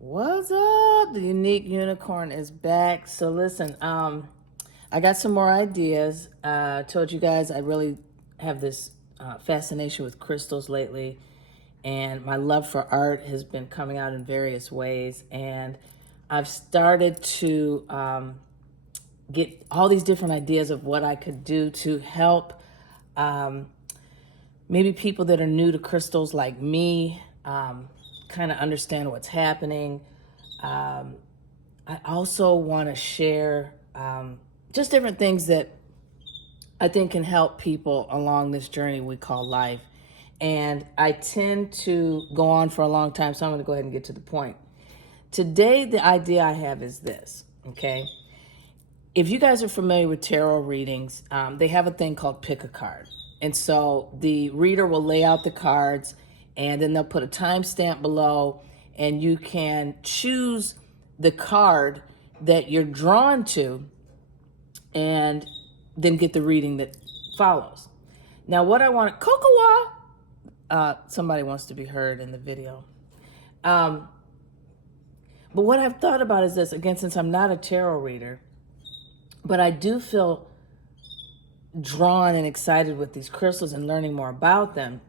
What's up? The unique unicorn is back. So listen, I got some more ideas. Told you guys I really have this fascination with crystals lately, and my love for art has been coming out in various ways. And I've started to get all these different ideas of what I could do to help maybe people that are new to crystals like me kind of understand what's happening. I also want to share just different things that I think can help people along this journey we call life. And I tend to go on for a long time, so I'm going to go ahead and get to the point. Today, the idea I have is this, okay? If you guys are familiar with tarot readings, they have a thing called pick a card. And so the reader will lay out the cards, and then they'll put a timestamp below, and you can choose the card that you're drawn to and then get the reading that follows. Now, what I want, Kokowa, somebody wants to be heard in the video. But what I've thought about is this, again, since I'm not a tarot reader, but I do feel drawn and excited with these crystals and learning more about them.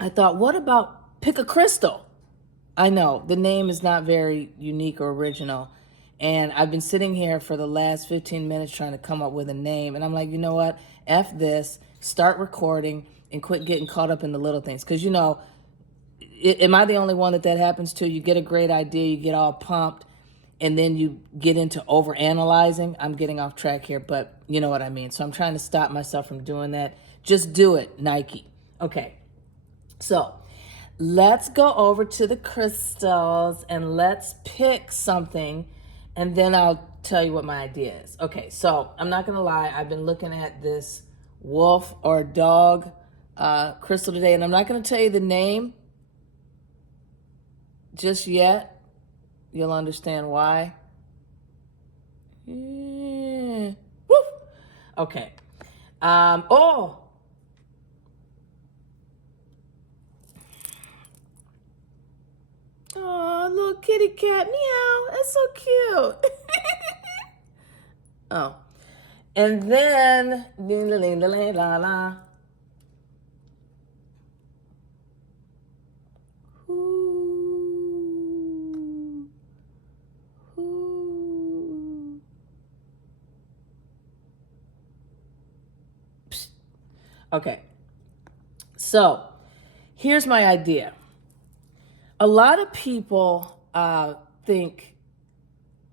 I thought, what about pick a crystal? I know the name is not very unique or original. And I've been sitting here for the last 15 minutes trying to come up with a name. And I'm like, you know what? F this, start recording and quit getting caught up in the little things. Because, you know, am I the only one that happens to? You get a great idea, you get all pumped, and then you get into overanalyzing. I'm getting off track here, but you know what I mean. So I'm trying to stop myself from doing that. Just do it, Nike. Okay, so let's go over to the crystals and let's pick something, and then I'll tell you what my idea is. Okay, so I'm not gonna lie, I've been looking at this wolf or dog crystal today, and I'm not gonna tell you the name just yet. You'll understand why. Yeah. Woo! Okay. Oh! Oh, little kitty cat. Meow. That's so cute. Oh. And then, ding, ding, ding, ding, la, la. Okay, so here's my idea. A lot of people think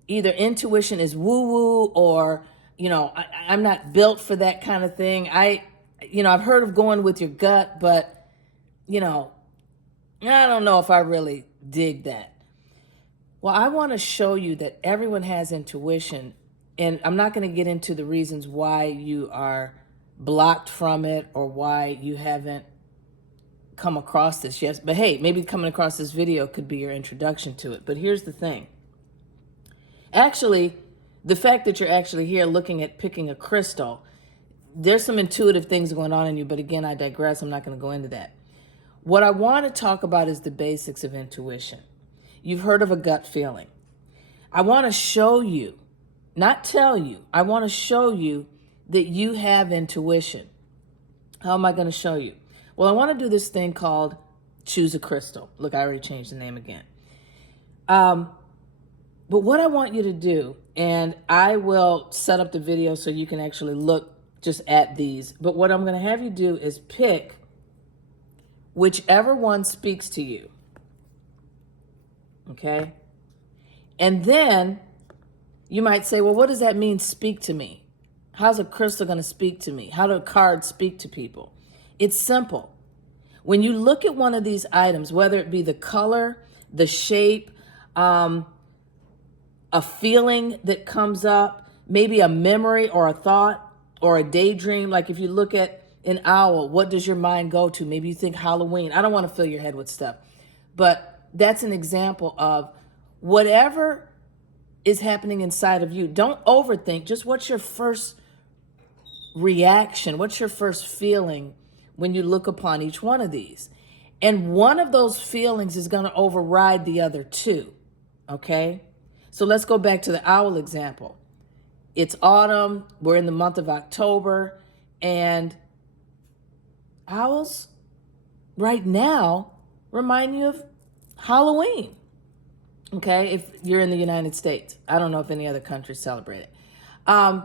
either intuition is woo-woo or, you know, I'm not built for that kind of thing. I've heard of going with your gut, but, you know, I don't know if I really dig that. Well, I want to show you that everyone has intuition, and I'm not going to get into the reasons why you are blocked from it or why you haven't come across this yet. But hey, maybe coming across this video could be your introduction to it. But here's the thing. Actually, the fact that you're actually here looking at picking a crystal, there's some intuitive things going on in you. But again, I digress. I'm not going to go into that. What I want to talk about is the basics of intuition. You've heard of a gut feeling. I want to show you, not tell you, I want to show you that you have intuition. How am I going to show you? Well, I want to do this thing called choose a crystal. Look, I already changed the name again. But what I want you to do, and I will set up the video so you can actually look just at these, but what I'm going to have you do is pick whichever one speaks to you. Okay? And then you might say, well, what does that mean, speak to me? How's a crystal going to speak to me? How do cards speak to people? It's simple. When you look at one of these items, whether it be the color, the shape, a feeling that comes up, maybe a memory or a thought or a daydream. Like if you look at an owl, what does your mind go to? Maybe you think Halloween. I don't want to fill your head with stuff, but that's an example of whatever is happening inside of you. Don't overthink. Just what's your first reaction? What's your first feeling when you look upon each one of these? And one of those feelings is going to override the other two. okay? So let's go back to the owl example. It's autumn, we're in the month of October, and owls right now remind you of Halloween, okay? If you're in the United States. I don't know if any other countries celebrate it. And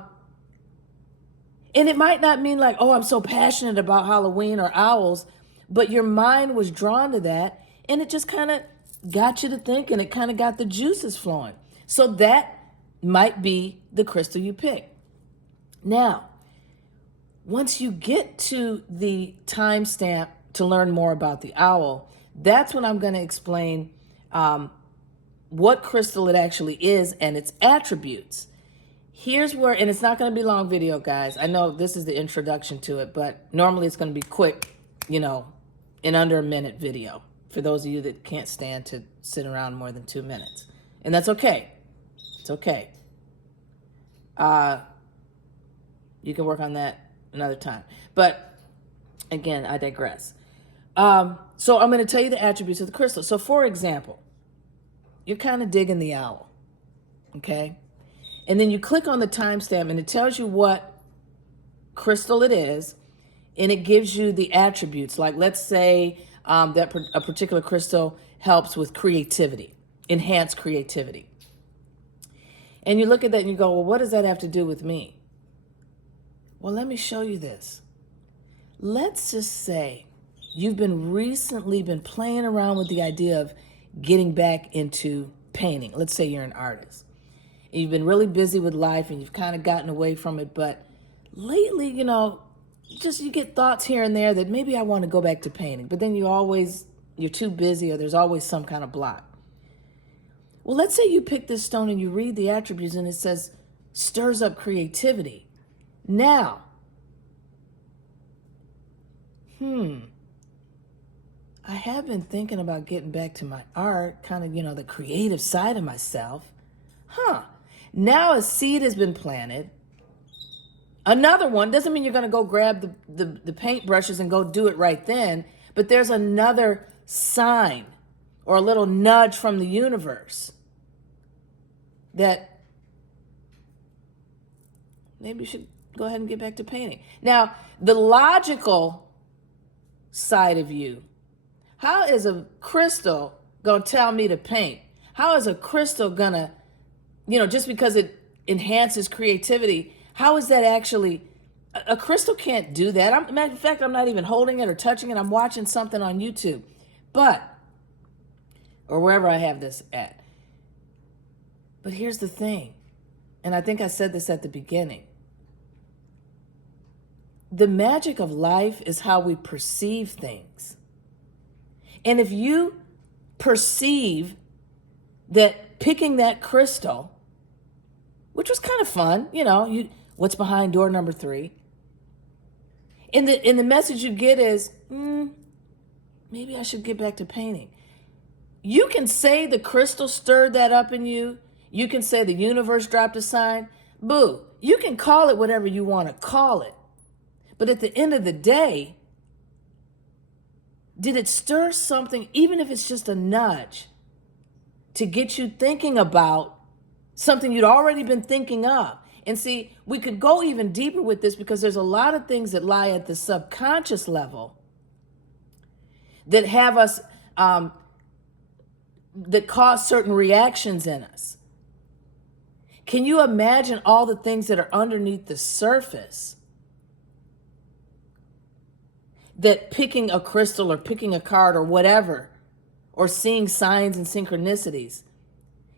it might not mean like, oh, I'm so passionate about Halloween or owls, but your mind was drawn to that, and it just kind of got you to think, and it kind of got the juices flowing. So that might be the crystal you pick. Now, once you get to the timestamp to learn more about the owl, that's when I'm going to explain what crystal it actually is and its attributes. Here's where, and it's not going to be a long video, guys. I know this is the introduction to it, but normally it's going to be quick, in under a minute video for those of you that can't stand to sit around more than 2 minutes. And that's okay. It's okay. You can work on that another time. But again, I digress. So I'm going to tell you the attributes of the crystal. So for example, you're kind of digging the owl, okay? And then you click on the timestamp and it tells you what crystal it is, and it gives you the attributes. Like let's say that a particular crystal helps with creativity, enhance creativity. And you look at that and you go, well, what does that have to do with me? Well, let me show you this. Let's just say you've recently been playing around with the idea of getting back into painting. Let's say you're an artist. And you've been really busy with life and you've kind of gotten away from it. But lately, you get thoughts here and there that maybe I want to go back to painting. But then you're too busy, or there's always some kind of block. Well, let's say you pick this stone and you read the attributes and it says, stirs up creativity. Now, I have been thinking about getting back to my art, kind of, the creative side of myself. Now a seed has been planted. Another one, doesn't mean you're going to go grab the paint brushes and go do it right then, but there's another sign or a little nudge from the universe that maybe you should go ahead and get back to painting. Now, the logical side of you, how is a crystal going to tell me to paint? How is a crystal going to, just because it enhances creativity, how is that actually, a crystal can't do that. Matter of fact, I'm not even holding it or touching it. I'm watching something on YouTube, or wherever I have this at. But here's the thing, and I think I said this at the beginning. The magic of life is how we perceive things. And if you perceive that picking that crystal, which was kind of fun, what's behind door number 3, and the message you get is, maybe I should get back to painting. You can say the crystal stirred that up in you. You can say the universe dropped a sign. Boo. You can call it whatever you want to call it. But at the end of the day, did it stir something, even if it's just a nudge, to get you thinking about something you'd already been thinking of? And see, we could go even deeper with this because there's a lot of things that lie at the subconscious level that have us, that cause certain reactions in us. Can you imagine all the things that are underneath the surface that picking a crystal or picking a card or whatever, or seeing signs and synchronicities?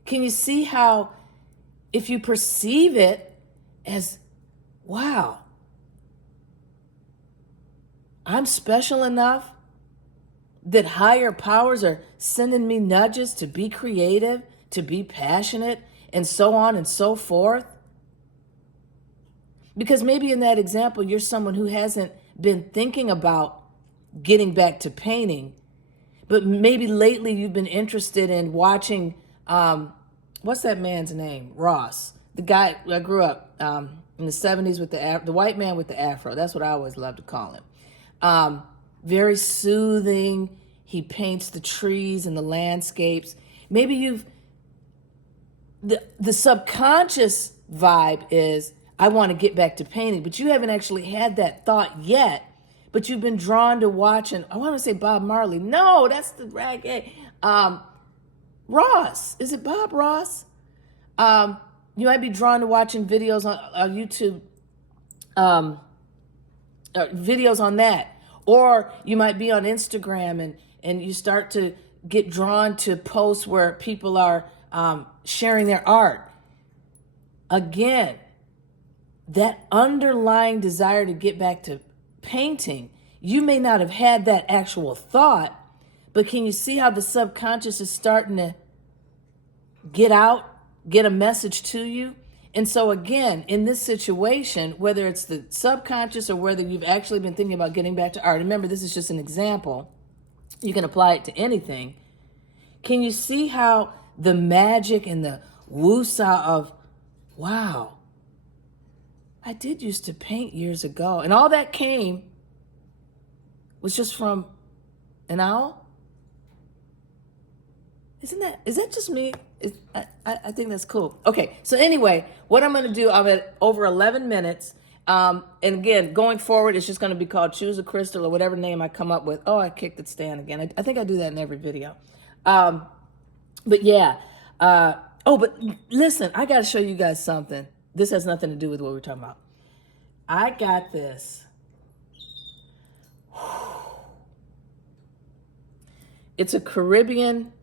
Can you see how if you perceive it as, wow, I'm special enough that higher powers are sending me nudges to be creative, to be passionate, and so on and so forth? Because maybe in that example, you're someone who hasn't been thinking about getting back to painting, but maybe lately you've been interested in watching, what's that man's name? Ross, the guy I grew up in the 70s with the white man with the afro. That's what I always loved to call him. Very soothing. He paints the trees and the landscapes. Maybe you've the subconscious vibe is, I want to get back to painting, but you haven't actually had that thought yet. But you've been drawn to watching, I want to say Bob Marley. No, that's the reggae. Ross. Is it Bob Ross? You might be drawn to watching videos on YouTube, videos on that. Or you might be on Instagram and you start to get drawn to posts where people are sharing their art. Again, that underlying desire to get back to painting, you may not have had that actual thought, but can you see how the subconscious is starting to get a message to you? And so again, in this situation, whether it's the subconscious or whether you've actually been thinking about getting back to art, remember, this is just an example. You can apply it to anything. Can you see how the magic and the woo-saw of, wow, I did used to paint years ago, and all that came was just from an owl? Is that just me? I think that's cool. Okay, so anyway, what I'm going to do, I'm at over 11 minutes. And again, going forward, it's just going to be called Choose a Crystal or whatever name I come up with. Oh, I kicked the stand again. I think I do that in every video. But yeah. But listen, I got to show you guys something. This has nothing to do with what we're talking about. I got this. It's a Caribbean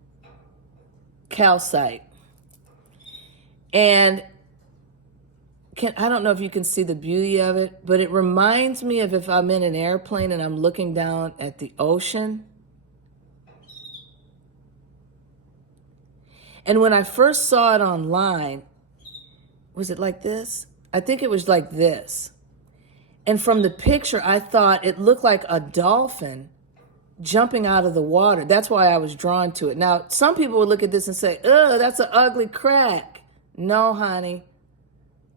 calcite. And I don't know if you can see the beauty of it, but it reminds me of if I'm in an airplane and I'm looking down at the ocean. And when I first saw it online, was it like this? I think it was like this. And from the picture, I thought it looked like a dolphin jumping out of the water. That's why I was drawn to it. Now, some people would look at this and say, ugh, that's an ugly crack. No, honey.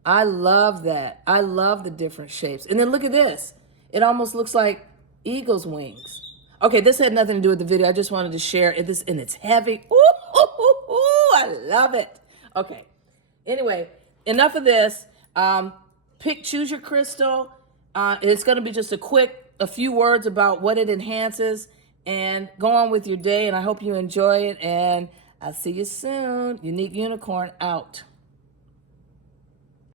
I love that. I love the different shapes. And then look at this. It almost looks like eagle's wings. Okay, this had nothing to do with the video. I just wanted to share it. And it's heavy. Ooh, ooh, ooh, ooh, I love it. Okay. Anyway, enough of this. Choose your crystal. It's going to be just a few words about what it enhances, and go on with your day. And I hope you enjoy it. And I'll see you soon. Unique Unicorn out.